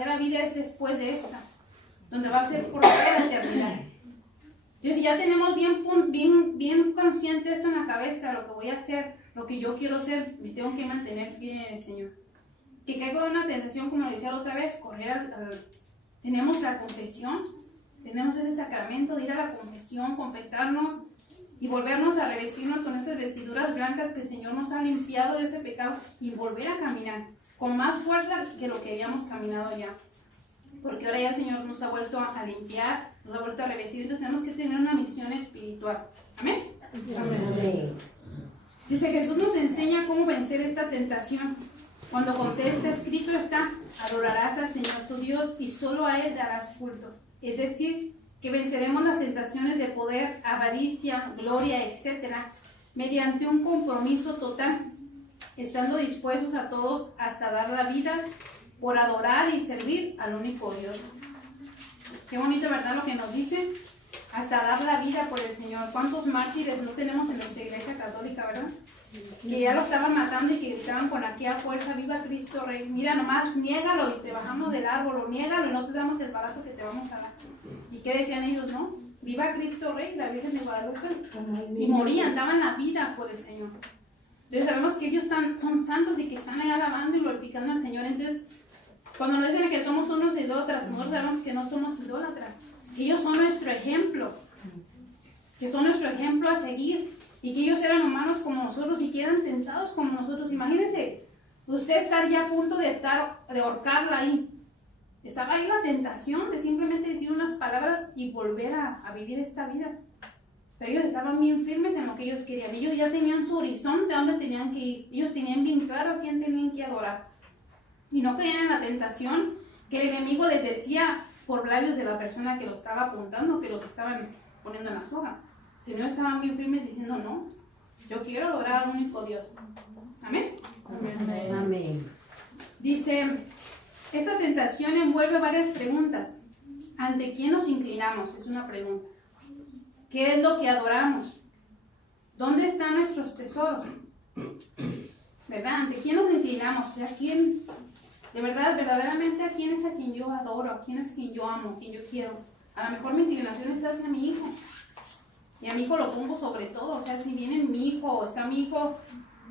verdadera vida es después de esta, donde va a ser por toda la eternidad. Entonces, si ya tenemos bien consciente esto en la cabeza, lo que voy a hacer, lo que yo quiero ser, me tengo que mantener fiel en el Señor. Que caigo en una tentación, como le decía la otra vez, tenemos la confesión, tenemos ese sacramento de ir a la confesión, confesarnos y volvernos a revestirnos con esas vestiduras blancas que el Señor nos ha limpiado de ese pecado y volver a caminar con más fuerza que lo que habíamos caminado ya. Porque ahora ya el Señor nos ha vuelto a limpiar, nos ha vuelto a revestir, entonces tenemos que tener una misión espiritual. ¿Amén? Amén. Dice, Jesús nos enseña cómo vencer esta tentación. Cuando contesta, escrito está, adorarás al Señor tu Dios y solo a Él darás culto. Es decir, que venceremos las tentaciones de poder, avaricia, gloria, etc., mediante un compromiso total, estando dispuestos a todos hasta dar la vida por adorar y servir al único Dios. Qué bonito, ¿verdad? Lo que nos dice, hasta dar la vida por el Señor. ¿Cuántos mártires no tenemos en nuestra iglesia católica, verdad? Que ya lo estaban matando y que gritaban con aquella fuerza, viva Cristo Rey. Mira nomás, niégalo y te bajamos del árbol, o niégalo y no te damos el balazo que te vamos a dar. ¿Y qué decían ellos, no? Viva Cristo Rey, la Virgen de Guadalupe. Y morían, daban la vida por el Señor. Entonces sabemos que ellos son santos y que están ahí alabando y glorificando al Señor. Entonces, cuando nos dicen que somos unos idólatras, nosotros sabemos que no somos idólatras. Que ellos son nuestro ejemplo. Que son nuestro ejemplo a seguir. Y que ellos eran humanos como nosotros y que eran tentados como nosotros. Imagínense, usted estar ya a punto de ahorcarla ahí. Estaba ahí la tentación de simplemente decir unas palabras y volver a vivir esta vida. Pero ellos estaban bien firmes en lo que ellos querían. Ellos ya tenían su horizonte a dónde tenían que ir. Ellos tenían bien claro a quién tenían que adorar. Y no creían en la tentación que el enemigo les decía por labios de la persona que lo estaba apuntando, que lo estaban poniendo en la soga. Sino estaban bien firmes diciendo, no, yo quiero adorar al único Dios. ¿Amén? Amén. Amén. Dice, esta tentación envuelve varias preguntas. ¿Ante quién nos inclinamos? Es una pregunta. ¿Qué es lo que adoramos? ¿Dónde están nuestros tesoros? ¿Verdad? ¿Ante quién nos inclinamos? ¿A quién? De verdad, verdaderamente, ¿a quién es a quien yo adoro? ¿A quién es a quien yo amo? ¿A quien yo quiero? A lo mejor mi inclinación está hacia mi hijo. Y a mi hijo lo pongo sobre todo. O sea, si viene mi hijo o está mi hijo,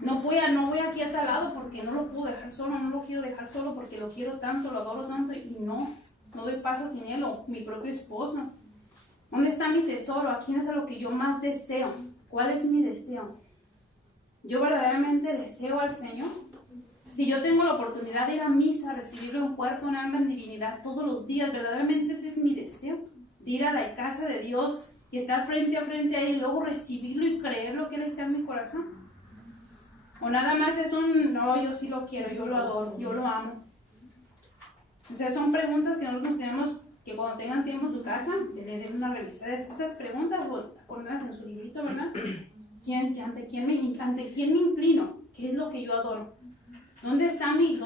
no voy aquí a tal lado porque no lo puedo dejar solo, no lo quiero dejar solo porque lo quiero tanto, lo adoro tanto y no doy paso sin él o mi propio esposo. ¿Dónde está mi tesoro? ¿A quién es a lo que yo más deseo? ¿Cuál es mi deseo? ¿Yo verdaderamente deseo al Señor? Si yo tengo la oportunidad de ir a misa, recibirlo en cuerpo, en alma, en divinidad todos los días, verdaderamente ese es mi deseo, de ir a la casa de Dios y estar frente a frente a Él y luego recibirlo y creer lo que Él está en mi corazón. O nada más es no, yo sí lo quiero, yo lo adoro, yo lo amo. O sea, son preguntas que nosotros tenemos que cuando tengan tiempo en su casa, le den una revisada. Esas preguntas, ponerlas en su librito, ¿verdad? ¿Ante quién me inclino? ¿Qué es lo que yo adoro? ¿Dónde está mi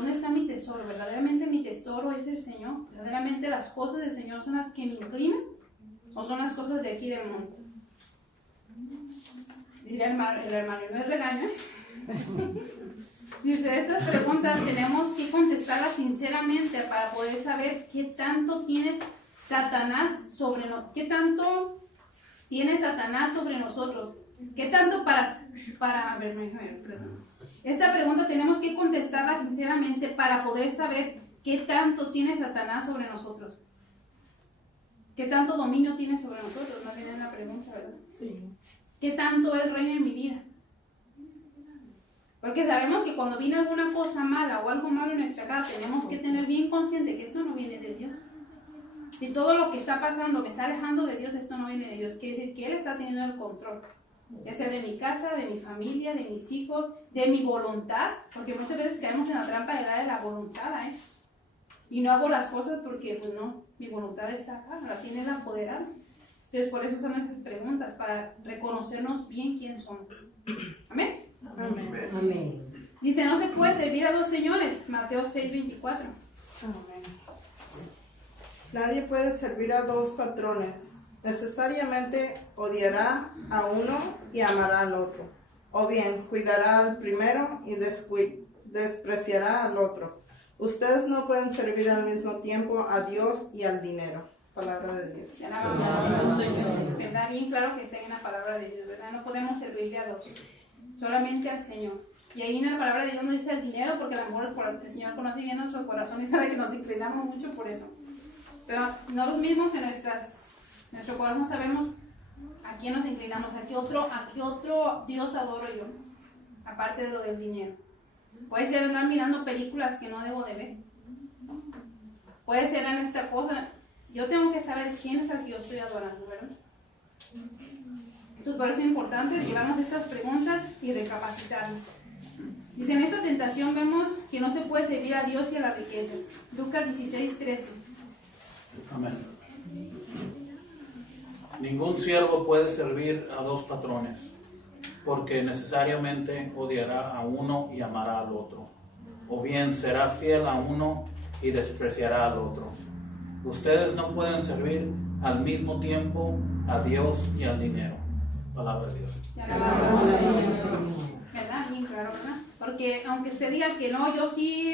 tesoro? ¿Verdaderamente mi tesoro es el Señor? ¿Verdaderamente las cosas del Señor son las que me inclinan? ¿O son las cosas de aquí del mundo? Diría el hermano, no es regaño. Dice, estas preguntas tenemos que contestarlas sinceramente para poder saber qué tanto tiene Satanás sobre nosotros. ¿Qué tanto tiene Satanás sobre nosotros? ¿Qué tanto perdón. Esta pregunta tenemos que contestarla sinceramente para poder saber qué tanto tiene Satanás sobre nosotros. ¿Qué tanto dominio tiene sobre nosotros? Más bien es la pregunta, ¿verdad? Sí. ¿Qué tanto Él reina en mi vida? Porque sabemos que cuando viene alguna cosa mala o algo malo en nuestra casa, tenemos que tener bien consciente que esto no viene de Dios. Si todo lo que está pasando me está alejando de Dios, esto no viene de Dios. Quiere decir que Él está teniendo el control. Ya sea de mi casa, de mi familia, de mis hijos, de mi voluntad. Porque muchas veces caemos en la trampa de darle la voluntad, ¿eh? Y no hago las cosas porque, pues no, mi voluntad está acá, la tiene el apoderado. Entonces, por eso son estas preguntas, para reconocernos bien quién somos. ¿Amén? Amén. Amén. Dice, no se puede servir a dos señores. Mateo 6:24. Amén. Nadie puede servir a dos patrones. Necesariamente odiará a uno y amará al otro. O bien, cuidará al primero y despreciará al otro. Ustedes no pueden servir al mismo tiempo a Dios y al dinero. Palabra de Dios. Ya la vamos, ¿verdad? Bien claro que está en la palabra de Dios, ¿verdad? No podemos servirle a dos, solamente al Señor. Y ahí en la palabra de Dios no dice el dinero, porque a lo mejor el Señor conoce bien nuestro corazón y sabe que nos inclinamos mucho por eso. Pero no los mismos en nuestro corazón sabemos a quién nos inclinamos, a qué otro Dios adoro yo, aparte de lo del dinero. Puede ser andar mirando películas que no debo de ver. Puede ser en esta cosa. Yo tengo que saber quién es al que yo estoy adorando, ¿verdad? Entonces, por eso es importante llevarnos estas preguntas y recapacitarlas. Dice, en esta tentación vemos que no se puede servir a Dios y a las riquezas. Lucas 16:13. Amén. Ningún siervo puede servir a dos patrones, porque necesariamente odiará a uno y amará al otro, o bien será fiel a uno y despreciará al otro. Ustedes no pueden servir al mismo tiempo a Dios y al dinero. Palabra de Dios. ¿Verdad? Bien claro, ¿verdad? Porque aunque usted diga que no, yo sí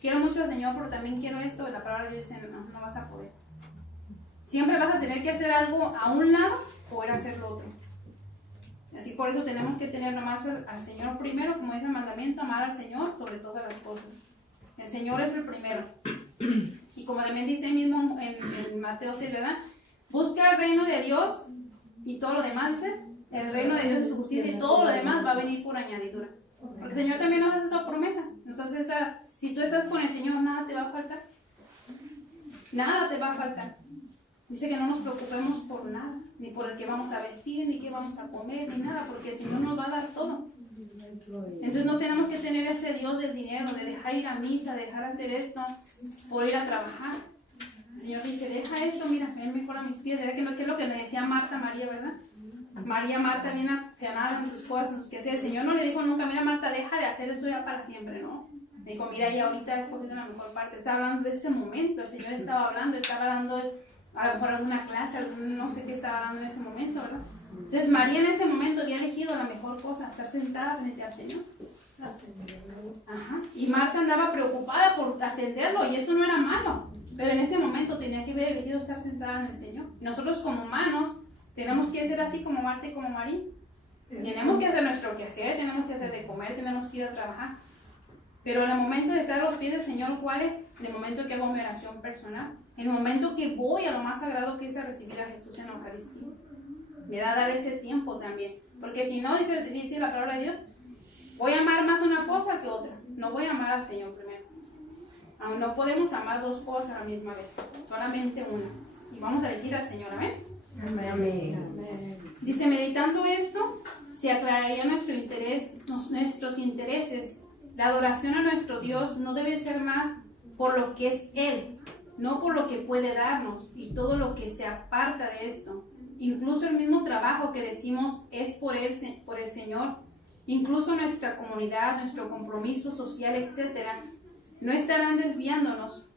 quiero mucho al Señor, pero también quiero esto, la palabra de Dios dice, no vas a poder. Siempre vas a tener que hacer algo a un lado o ir a hacer lo otro. Así por eso tenemos que tener nomás al Señor primero, como dice el mandamiento, amar al Señor sobre todas las cosas. El Señor es el primero. Y como también dice mismo en Mateo 6, ¿verdad? Busca el reino de Dios y todo lo demás, dice, el reino de Dios y su justicia y todo lo demás va a venir por añadidura. Porque el Señor también nos hace esa promesa, nos hace si tú estás con el Señor, nada te va a faltar. Nada te va a faltar. Dice que no nos preocupemos por nada, ni por el que vamos a vestir, ni qué vamos a comer, ni nada, porque el Señor nos va a dar todo. Entonces no tenemos que tener ese Dios del dinero, de dejar ir a misa, de dejar hacer esto, por ir a trabajar. El Señor dice, deja eso, mira, ven mejor a mis pies. ¿Verdad que es lo que le decía María, verdad? Marta viene afanada en sus cosas, en sus quehaceres. El Señor no le dijo nunca, mira Marta, deja de hacer eso ya para siempre, ¿no? Me dijo, mira, ya ahorita has escogido la mejor parte. Estaba hablando de ese momento, el Señor estaba hablando, estaba dando a lo mejor alguna clase, no sé qué estaba dando en ese momento, ¿verdad? Entonces María en ese momento había elegido la mejor cosa, estar sentada frente al Señor. Ajá. Y Marta andaba preocupada por atenderlo y eso no era malo, pero en ese momento tenía que haber elegido estar sentada en el Señor. Y nosotros como humanos tenemos que ser así como Marta y como María. Tenemos que hacer nuestro quehacer, tenemos que hacer de comer, tenemos que ir a trabajar. Pero en el momento de estar a los pies del Señor, ¿cuál es? En el momento que hago mi oración personal. En el momento que voy a lo más sagrado que es a recibir a Jesús en la Eucaristía. Me da a dar ese tiempo también. Porque si no, dice la palabra de Dios, voy a amar más una cosa que otra. No voy a amar al Señor primero. Aún no podemos amar dos cosas a la misma vez. Solamente una. Y vamos a elegir al Señor. ¿Amén? Amén. Dice, meditando esto, se aclararía nuestros intereses. La adoración a nuestro Dios no debe ser más por lo que es Él, no por lo que puede darnos y todo lo que se aparta de esto. Incluso el mismo trabajo que decimos es por el Señor, incluso nuestra comunidad, nuestro compromiso social, etc., no estarán desviándonos.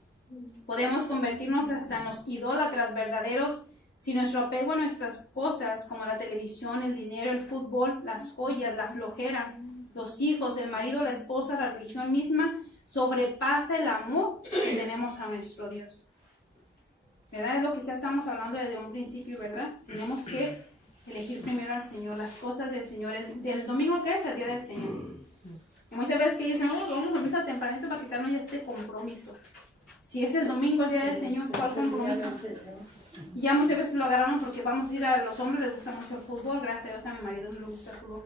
Podemos convertirnos hasta en los idólatras verdaderos si nuestro apego a nuestras cosas, como la televisión, el dinero, el fútbol, las joyas, la flojera, los hijos, el marido, la esposa, la religión misma, sobrepasa el amor que tenemos a nuestro Dios. ¿Verdad? Es lo que ya estamos hablando desde un principio, ¿verdad? Tenemos que elegir primero al Señor, las cosas del Señor. El domingo, ¿qué es? El día del Señor. Y muchas veces que dicen, no, vamos a misa tempranito para quitarnos ya este compromiso. Si es el domingo, el día del Señor, ¿cuál compromiso? Y ya muchas veces lo agarramos porque vamos a ir a los hombres, les gusta mucho el fútbol, gracias a Dios a mi marido no le gusta el fútbol.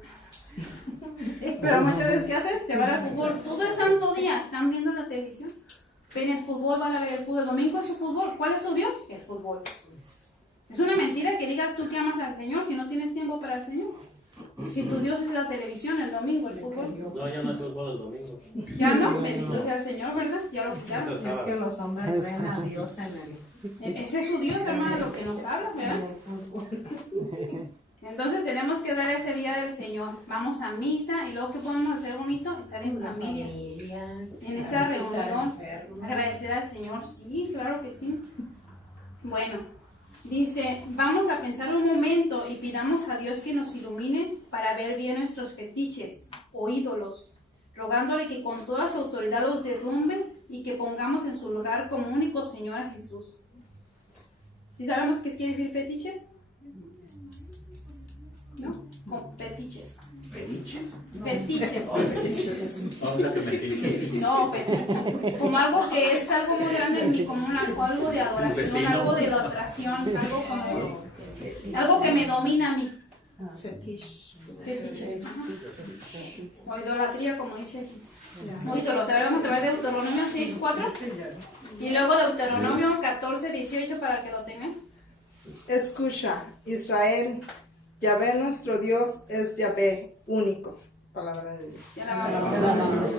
Pero muchas veces, ¿qué hacen? Se van al fútbol todo el santo día, están viendo la televisión, ven el fútbol, van a ver el fútbol. El domingo es su fútbol. ¿Cuál es su Dios? El fútbol. Es una mentira que digas tú que amas al Señor si no tienes tiempo para el Señor. Si tu Dios es la televisión, el domingo, el fútbol. No, ya no hay fútbol el domingo. Ya no, bendito sea el Señor, ¿verdad? Ya lo quitaron. Es que los hombres ven a Dios en Ese es su Dios, hermano, lo que nos habla, ¿verdad? Entonces tenemos que dar ese día del Señor. Vamos a misa y luego ¿qué podemos hacer bonito? Estar en familia. En esa reunión. Agradecer al Señor. Sí, claro que sí. Bueno, dice, vamos a pensar un momento y pidamos a Dios que nos ilumine para ver bien nuestros fetiches o ídolos, rogándole que con toda su autoridad los derrumbe y que pongamos en su lugar como único Señor a Jesús. ¿Sí sabemos qué quiere decir fetiches? ¿No? Como fetiches. ¿Fetiche? Fetiches. Ahora que me No, fetiches. Como algo que es algo muy grande en mí, como algo de adoración, algo de adoración, algo que me domina a mí. Fetiches. O idolatría, como dice aquí. O ídolos. Ahora vamos a ver Deuteronomio 6:4 y luego Deuteronomio 14:18 para que lo tengan. Escucha, Israel, Yahvé nuestro Dios es Yahvé, único. Palabra de Dios. Ya la vamos.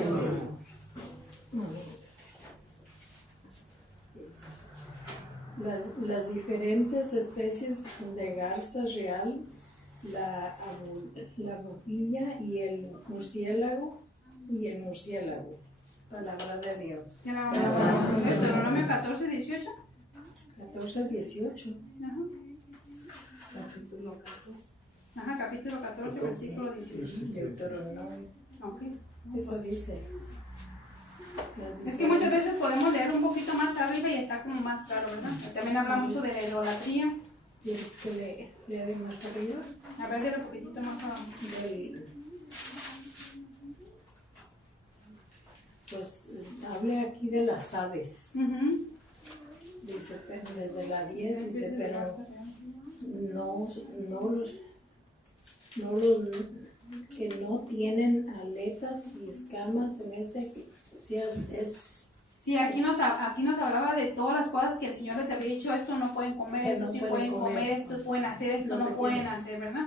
Las diferentes especies de garza real, la bobilla y el murciélago. Palabra de Dios. Ya la vamos. Deuteronomio 14:18. 14-18. Ajá. Capítulo 14. Ajá, capítulo 14, versículo 18. Deuteronomio. Ok. Eso dice. Es que muchas veces podemos leer un poquito más arriba y está como más claro, ¿verdad? También habla mucho de la idolatría. ¿Quieres que lea de más arriba? A ver, un poquitito más abajo. Pues habla aquí de las aves. Ujú. Dice, desde la 10, dice, pero que no tienen aletas y escamas en ese, o sea, es Sí, aquí nos hablaba de todas las cosas que el Señor les había dicho, esto no pueden comer, Que esto no sí pueden pueden comer, comer. esto pueden hacer, esto No no me pueden quieren. hacer, ¿verdad?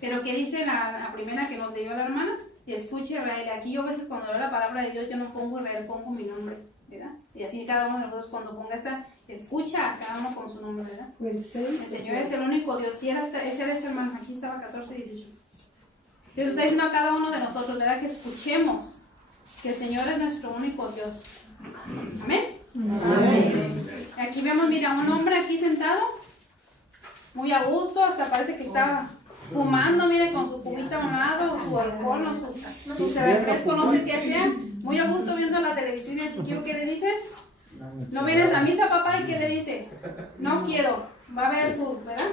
Pero ¿qué dice la primera que nos dio la hermana? Escuche Israel, aquí yo a veces cuando veo la palabra de Dios yo no pongo Israel, pongo mi nombre, ¿verdad? Y así cada uno de nosotros cuando ponga esta, escucha a cada uno con su nombre, ¿verdad? el El 6. Señor es el único Dios, si era ese era ese hermano, aquí estaba 14 y 18. Entonces está diciendo a cada uno de nosotros, ¿verdad? Que escuchemos que el Señor es nuestro único Dios. Amén. Amén. Aquí vemos, mira, un hombre aquí sentado, muy a gusto, hasta parece que está fumando, mire, con su cubita a un lado, o su alcohol, o su refresco, no sé qué sea, muy a gusto viendo la televisión y el chiquillo, ¿qué le dice? ¿No vienes a misa, papá? ¿Y qué le dice? No quiero, va a ver el fútbol, ¿verdad?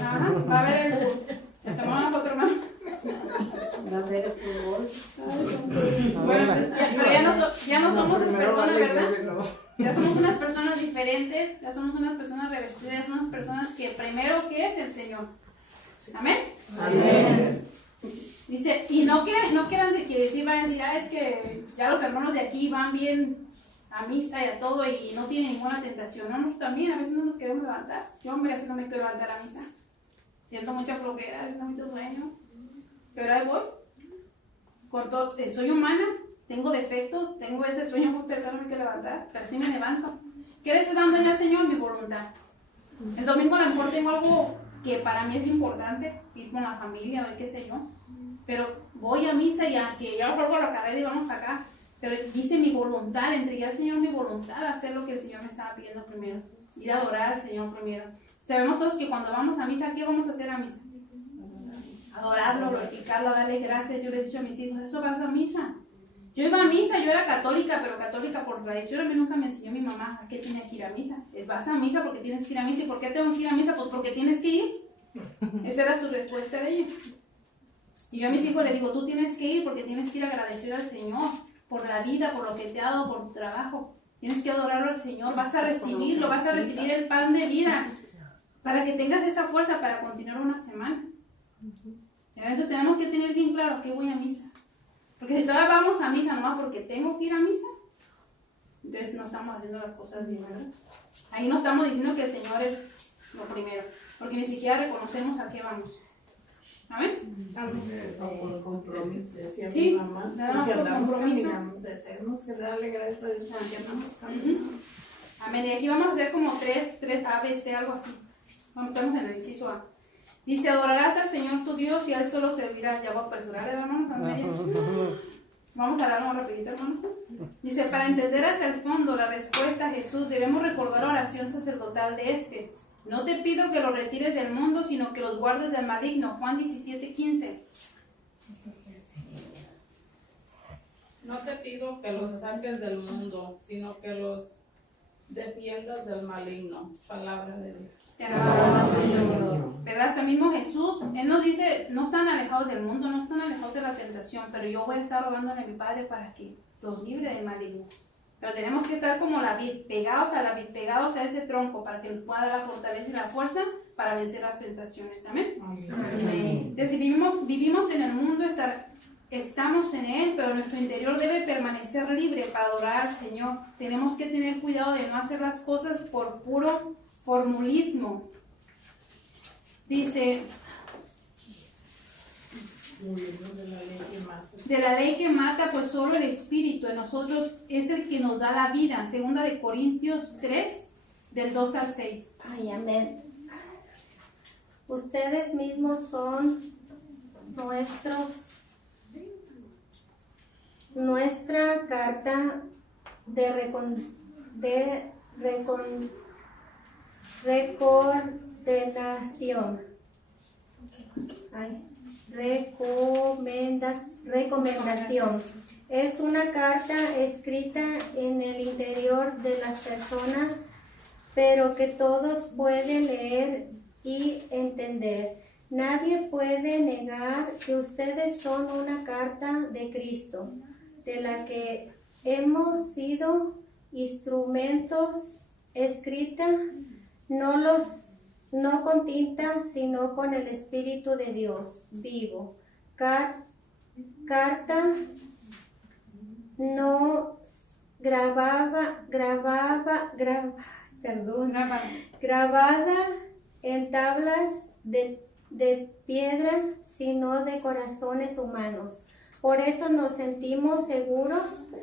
Ajá, va a ver el fútbol. ¿Le tomamos una foto, hermano? Va a ver el fútbol. Bueno, pero ya no somos esas personas, ¿verdad? Ya somos unas personas diferentes, ya somos unas personas revestidas, unas personas que primero que es el Señor. Amén. Amén. Dice, y no quieran de que decir, van a decir, es que ya los hermanos de aquí van bien a misa y a todo y no tienen ninguna tentación. No, nosotros también a veces no nos queremos levantar. Yo a veces no me quiero levantar a misa. Siento mucha flojera, siento mucho sueño. Pero ahí voy. Con todo, soy humana, tengo defectos, tengo ese sueño muy pesado, me quiero levantar, pero sí me levanto. ¿Qué le estoy dando ya al Señor? Mi voluntad. El domingo a lo mejor tengo algo que para mí es importante, ir con la familia o qué sé yo. Pero voy a misa y aunque ya salgo a la carrera y vamos acá, pero hice mi voluntad, le entregué al Señor mi voluntad, hacer lo que el Señor me estaba pidiendo primero, ir a adorar al Señor primero. Sabemos todos que cuando vamos a misa, ¿qué vamos a hacer a misa? Adorarlo, glorificarlo, darle gracias. Yo les he dicho a mis hijos, eso vas a misa. Yo iba a misa, yo era católica, pero católica por tradición. A mí nunca me enseñó mi mamá a qué tenía que ir a misa. Vas a misa porque tienes que ir a misa. ¿Y por qué tengo que ir a misa? Pues porque tienes que ir. Esa era su respuesta de ellos. Y yo a mis hijos les digo, tú tienes que ir porque tienes que ir a agradecer al Señor por la vida, por lo que te ha dado, por tu trabajo. Tienes que adorarlo al Señor, vas a recibirlo, vas a recibir el pan de vida para que tengas esa fuerza para continuar una semana. Entonces tenemos que tener bien claro que voy a misa. Porque si todavía vamos a misa nomás porque tengo que ir a misa, entonces no estamos haciendo las cosas bien, ¿verdad? Ahí no estamos diciendo que el Señor es lo primero, porque ni siquiera reconocemos a qué vamos. ¿Amén? Por compromiso. Decía Sí, mi mamá, nada más que por andamos compromiso. caminando, tenemos que darle gracias a Dios porque andamos caminando. Ujú. Amén. Y aquí vamos a hacer como tres ABC, algo así. Estamos en el inciso A. Dice, adorarás al Señor tu Dios y a Él solo servirás. Ya voy a apresurar, hermanos. Vamos a darlo rapidito, hermanos. Dice, para entender hasta el fondo la respuesta a Jesús, debemos recordar la oración sacerdotal de este. No te pido que los retires del mundo, sino que los guardes del maligno. Juan 17:15. No te pido que los saques del mundo, sino que los defiendas del maligno. Palabra de Dios. Te alabamos, Señor. ¿Verdad? Hasta mismo Jesús, Él nos dice, no están alejados del mundo, no están alejados de la tentación, pero yo voy a estar rogándole a mi Padre para que los libre del maligno. Pero tenemos que estar como la vid, pegados a la vid, pegados a ese tronco, para que nos pueda dar la fortaleza y la fuerza para vencer las tentaciones. Amén. Amén. Entonces, si vivimos en el mundo, estamos en Él, pero nuestro interior debe permanecer libre para adorar al Señor. Tenemos que tener cuidado de no hacer las cosas por puro formulismo. Dice, de la ley que mata, pues solo el Espíritu en nosotros es el que nos da la vida. Segunda de Corintios 3, del 2 al 6. Ay, amén. Ustedes mismos son nuestra carta de recomendación. Recomendación. Es una carta escrita en el interior de las personas, pero que todos pueden leer y entender. Nadie puede negar que ustedes son una carta de Cristo, de la que hemos sido instrumentos, escrita no con tinta, sino con el Espíritu de Dios vivo. Carta no grabada en tablas de piedra, sino de corazones humanos. Por eso nos sentimos seguros